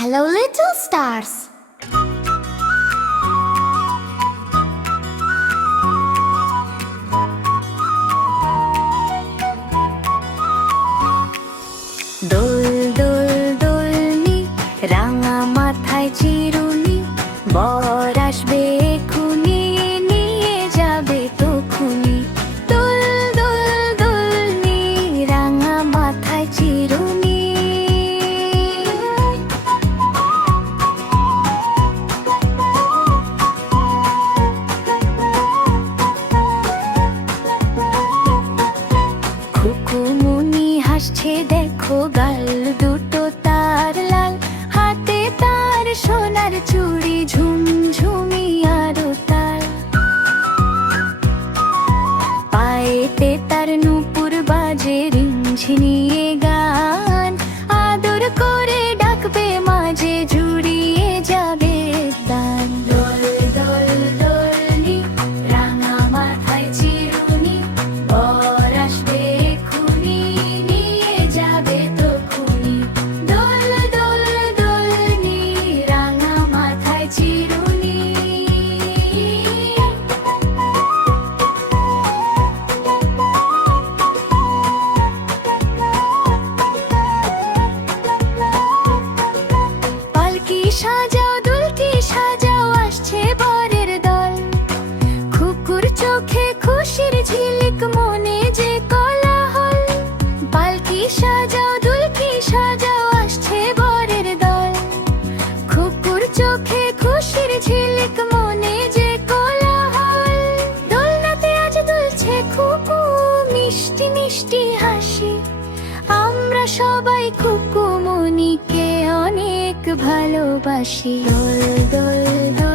Hello, little stars. দোল দোল দোলনি, রাঙা মাথায় চিরুনি, বর আসবে এক্ষুনি, নিয়ে যাবে তক্ষুনি। দোল দোল দোলনি, রাঙা মাথায় চিরুনি। খুকুমুনি হাসছে দেখো, গাল দুটো তার লাল, হাতে তার সোনার চুড়ি, ঝুমঝুমি আরো তার, পায়েতে তার নূপুর বাজে, রিঞ্ঝিনিয়ে গান, আদর করে ডাকবে মাঝে, জুড়িয়ে যাবে দান। দোল দোল দোলনি, রাঙা মাথায় চিরুনি, বর আসবে এক্ষুনি, নিয়ে যাবে তক্ষুনি। দোল দোল দোলনি, রাঙা মাথায় চিরুনি। পালকি সাজাও, দুলকি সাজাও, আসছে বরের দল, খুকুর চোখে খুশির ঝিলিক, মনে যে কোলাহল। পালকি সাজাও, দুলকি সাজাও, আসছে বরের দল, খুকুর চোখে খুশির ঝিলিক, মনে যে কোলাহল। দোলনাতে আজ দুলছে খুকু, মিষ্টি মিষ্টি হাসি, আমরা সবাই খুকুমনিকে অনেক ভালোবাসি। দোল দোল দোল